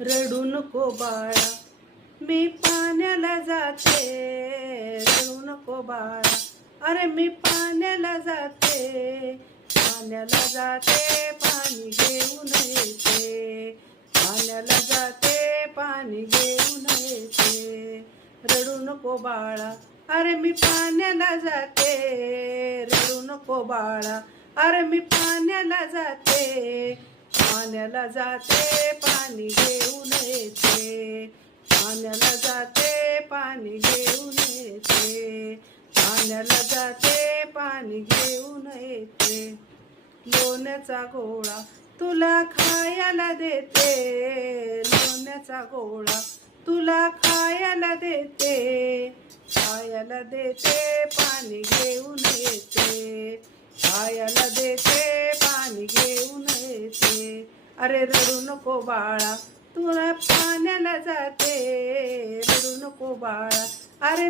रडू नको बाळा, मी पाण्याला जाते. रडू नको बाळा, अरे मी पाण्याला जाते. पाण्याला जाते, पाणी घेऊन येते. पाण्याला जाते, पाणी घेऊन येते. रडू नको बाळा, अरे मी पाण्याला जाते. रडू नको बाळा, अरे मी पाण्याला जाते. पाण्याला जाते, पाणी घेऊन येते. पाण्याला जाते, पाणी घेऊन येते. पाण्याला जाते, पाणी घेऊन येते. लोण्याचा गोळा तुला खायला देते. लोण्याचा गोळा तुला खायला देते. खायला देते, पाणी घेऊन येते. खायला देते, पाणी घेऊन येते. अरे रडू नको बाळा, तुला पाण्याला जाते. रडू नको बाळा, अरे